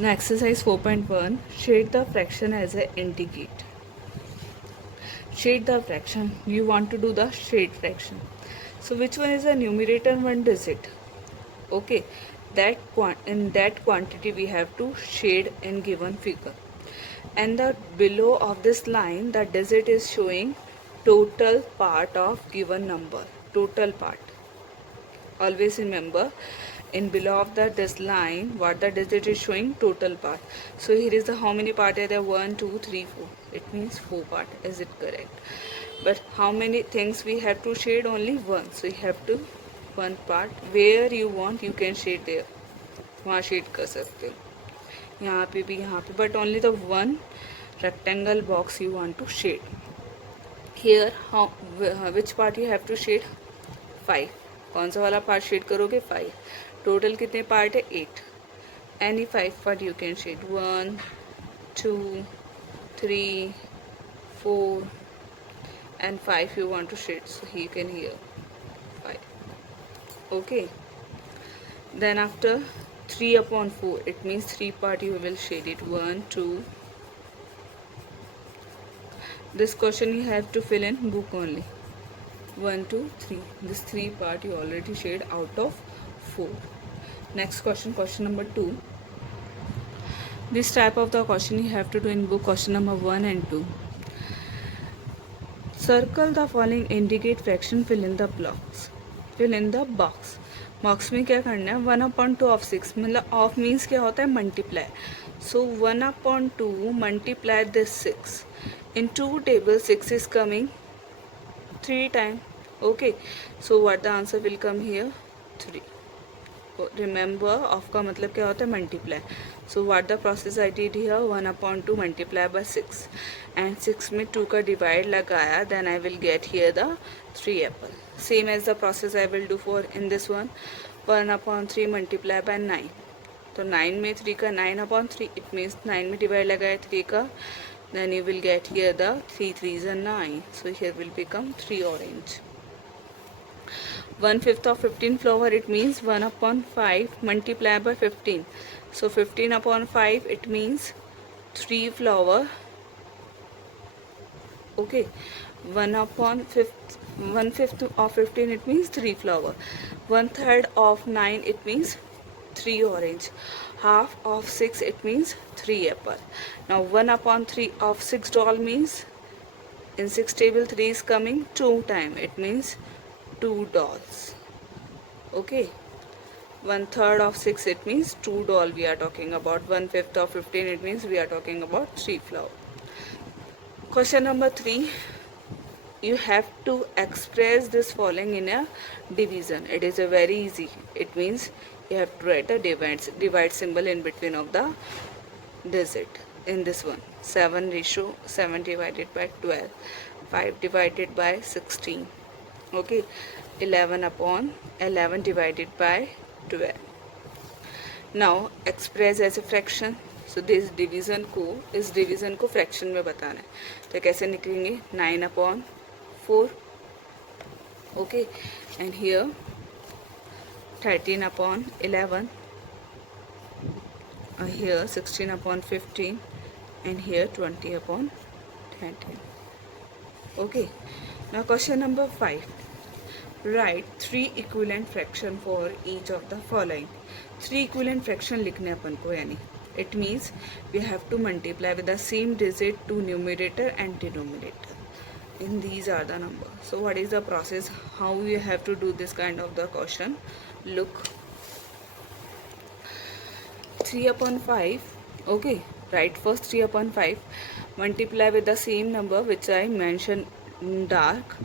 Now exercise 4.1, shade the fraction as a integrate. Shade the fraction, you want to do the shade fraction. So which one is the numerator one digit? Okay, in that quantity we have to shade in given figure. And the below of this line, the digit is showing total part of given number. Total part. Always remember, in below of this line, what the digit is showing, total part. So here is the how many part are there? 1, 2, 3, 4. It means 4 part. Is it correct? But how many things we have to shade? Only one. So you have to one part. Where you want, you can shade there. वहाँ shade कर सकते हो, यहाँ पे भी, यहाँ पे, but only the one rectangle box you want to shade. Here how which part you have to shade? 5. कौन सा वाला पार्ट शेड करोगे? 5. टोटल कितने पार्ट है? 8. Any 5 part you can shade. 1, 2, 3, 4 and 5 you want to shade, so you can here 5. Okay, then after 3 upon 4, it means 3 part you will shade it. 1, 2. This question you have to fill in book only. 1, 2, 3. This 3 part you already shade out of 4. Next question, question number 2. This type of the question you have to do in book, question number 1 and 2. Circle the following, indicate fraction, fill in the blocks. Fill in the box. Box में क्या करना है? 1/2 of 6, मतलब of means क्या होता है? Multiply. So 1/2 multiply this 6. In 2 table 6 is coming 3 time. Okay, so what the answer will come here? 3. Remember, of का मतलब क्या होता है? Multiply. So what the process I did here? 1/2 multiply by 6 and 6 में 2 का डिवाइड लगाया, then I will get here the 3 apple. Same as the process I will do for in this one. 1/3 multiply by 9. तो 9 में 3 का 9/3, it means 9 में divide लगाए 3 का, then you will get here the 3 3s are 9. So here will become 3 orange. 1/5 of 15 flower, it means 1/5 multiply by 15. So 15/5, it means 3 flower. Okay, 1/5 of 15, it means 3 flower. 1/3 of 9, it means 3 orange. Half of 6, it means 3 apple. Now 1/3 of 6 doll means in 6 table 3 is coming 2 time. It means 2 dolls. Okay, 1/3 of 6, it means 2 doll we are talking about. 1/5 of 15, it means we are talking about 3 flower. Question number 3. You have to express this following in a division. It is a very easy. It means you have to write a divide symbol in between of the digit. In this one, 7 divided by 12, 5 divided by 16. Okay, 11/11 divided by 12. Now express as a fraction. So this division को, इस division को fraction में बताना है. तो कैसे निकलेंगे? 9/4. Okay, and here 13/11, here 16/15, and here 20/13. Okay, now question number 5. Right 3 equivalent fraction for each of the following. 3 equivalent fraction लिखने अपन को, यानी it means we have to multiply with the same digit to numerator and denominator, and these are the number. So what is the process, how we have to do this kind of the question? Look, 3/5. Okay, right, first 3/5 multiply with the same number which I mentioned in dark.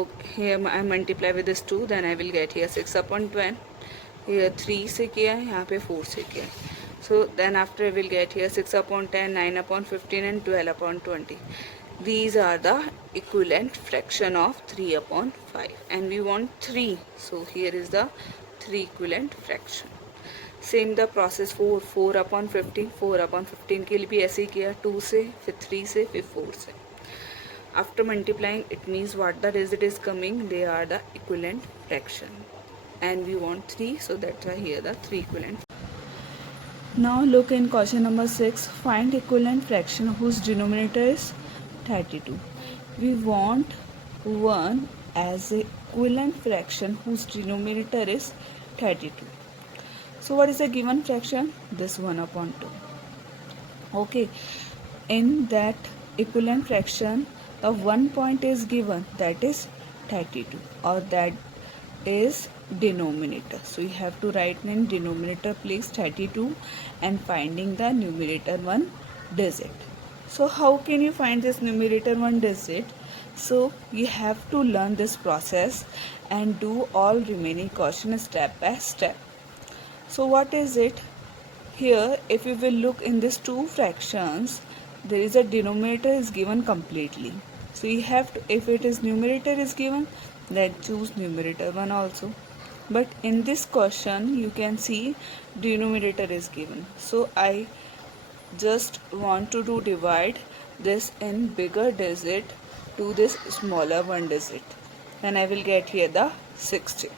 Okay, here I multiply with this 2, then I will get here 6/10. here 3 से किया है, यहाँ पे 4 से किया है. So then after we will get here 6/10, 9/15 and 12/20. These are the equivalent fraction of 3/5 and we want 3. So here is the 3 equivalent fraction. Same the process for 4/15. 4/15 के लिए भी ऐसे ही किया, 2 से, फिर 3 से, फिर 4 से. After multiplying, it means what the digit is coming, they are the equivalent fraction and we want 3, so that's why here the 3 equivalent. Now look in question number 6. Find equivalent fraction whose denominator is 32. We want one as a equivalent fraction whose denominator is 32. So what is the given fraction? This 1 upon 2. Okay. In that equivalent fraction, the one point is given, that is 32, or that is denominator. So you have to write in denominator place 32 and finding the numerator one digit. So how can you find this numerator one digit? So you have to learn this process and do all remaining question step by step. So what is it? Here, if you will look in these two fractions, there is a denominator is given completely. So you have to, if it is numerator is given, then choose numerator one also. But in this question, you can see denominator is given. So I just want to do divide this in bigger digit to this smaller one digit. And I will get here the 16.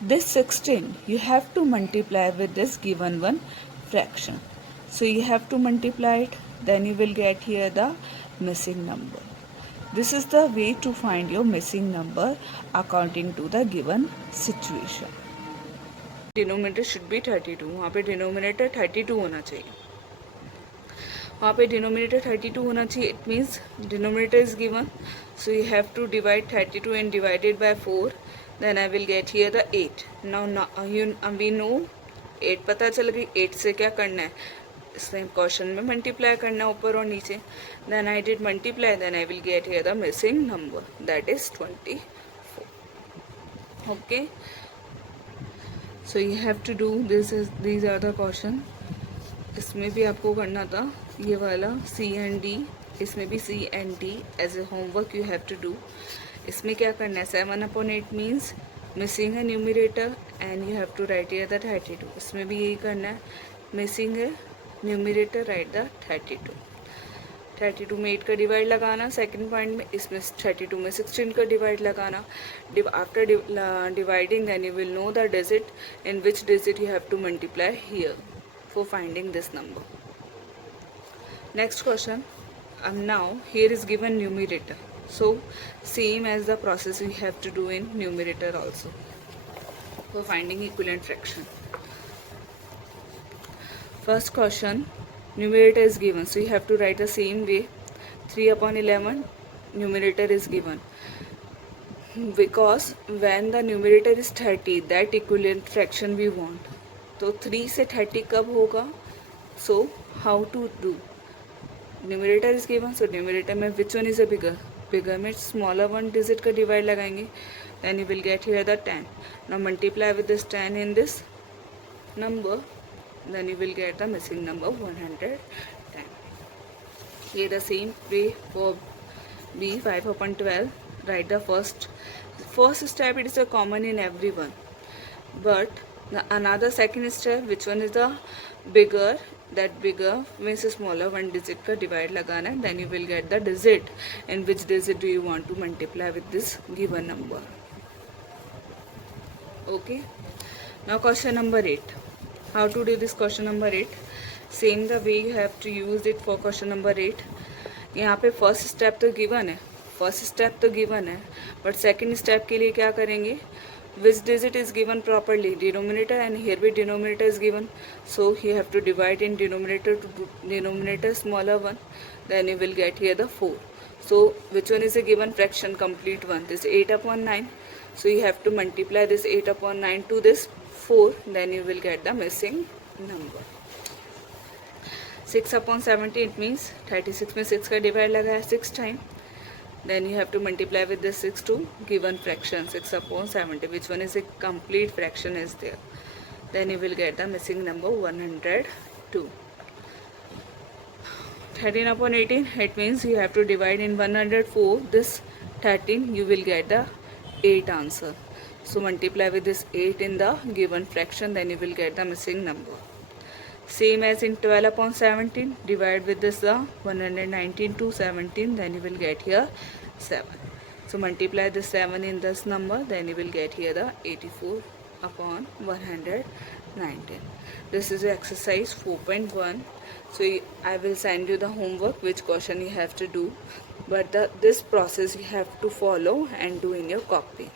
This 16 you have to multiply with this given one fraction. So you have to multiply it, then you will get here the missing number. This is the way to find your missing number according to the given situation. Denominator should be 32. वहाँ पे denominator 32 होना चाहिए. वहाँ पे denominator 32 होना चाहिए. It means denominator is given. So you have to divide 32 and divide it by 4. Then I will get here the 8. Now we know 8 पता चल गई. 8 से क्या करना है? इसमें क्वेश्चन में मल्टीप्लाई करना है ऊपर और नीचे. Then I did multiply. Then I will get here the missing number. That is 24. Okay. So you have to do this. These are the question. इसमें भी आपको करना था ये वाला C and D. इसमें भी C and D as a homework you have to do. इसमें क्या करना है? 7/8 means missing है numerator and you have to write here the 32. इसमें भी यही करना है. missing है numerator, write the 32. 32 में 8 का डिवाइड लगाना सेकंड पॉइंट में. इसमें 32 में 16 का डिवाइड लगाना. After dividing then you will know the digit in which digit you have to multiply here for finding this number. Next question. Now here is given numerator. So same as the process we have to do in numerator also for finding equivalent fraction. First question, numerator is given. So you have to write the same way. 3/11 numerator is given. Because when the numerator is 30, that equivalent fraction we want. तो 3 से 30 कब होगा? So how to do? Numerator is given. So numerator में which one is a bigger? Bigger में smaller one digit का divide लगाएंगे. Then you will get here the 10. Now multiply with this 10 in this number. Then you will get the missing number 110. Here the same way for B 5/12. Write the first step. It is a common in everyone. But another second step, which one is the bigger? That bigger means a smaller one digit का divide लगाना है. Then you will get the digit. In which digit do you want to multiply with this given number? Okay. Now question number 8. How to do this question number 8? Same the way you have to use it for question number 8. यहाँ पे first step तो given है. But second step के लिए क्या करेंगे? Which digit is given properly? Denominator, and here be denominator is given. So you have to divide in denominator to denominator smaller one. Then you will get here the 4. So which one is a given fraction? Complete one. This 8/9. So you have to multiply this 8/9 to this 4. Then you will get the missing number. 6/70 it means 36 में 6 का divide लगाया 6 time. Then you have to multiply with this 6 to given fraction 6/70. Which one is a complete fraction is there? Then you will get the missing number 102. 13/18 it means you have to divide in 104 this 13. You will get the 8 answer. So multiply with this 8 in the given fraction. Then you will get the missing number. Same as in 12/17, divide with this 119 to 17, then you will get here 7. So multiply the 7 in this number, then you will get here the 84/110. 19. This is exercise 4.1. So I will send you the homework which question you have to do, but this process you have to follow and do in your copy.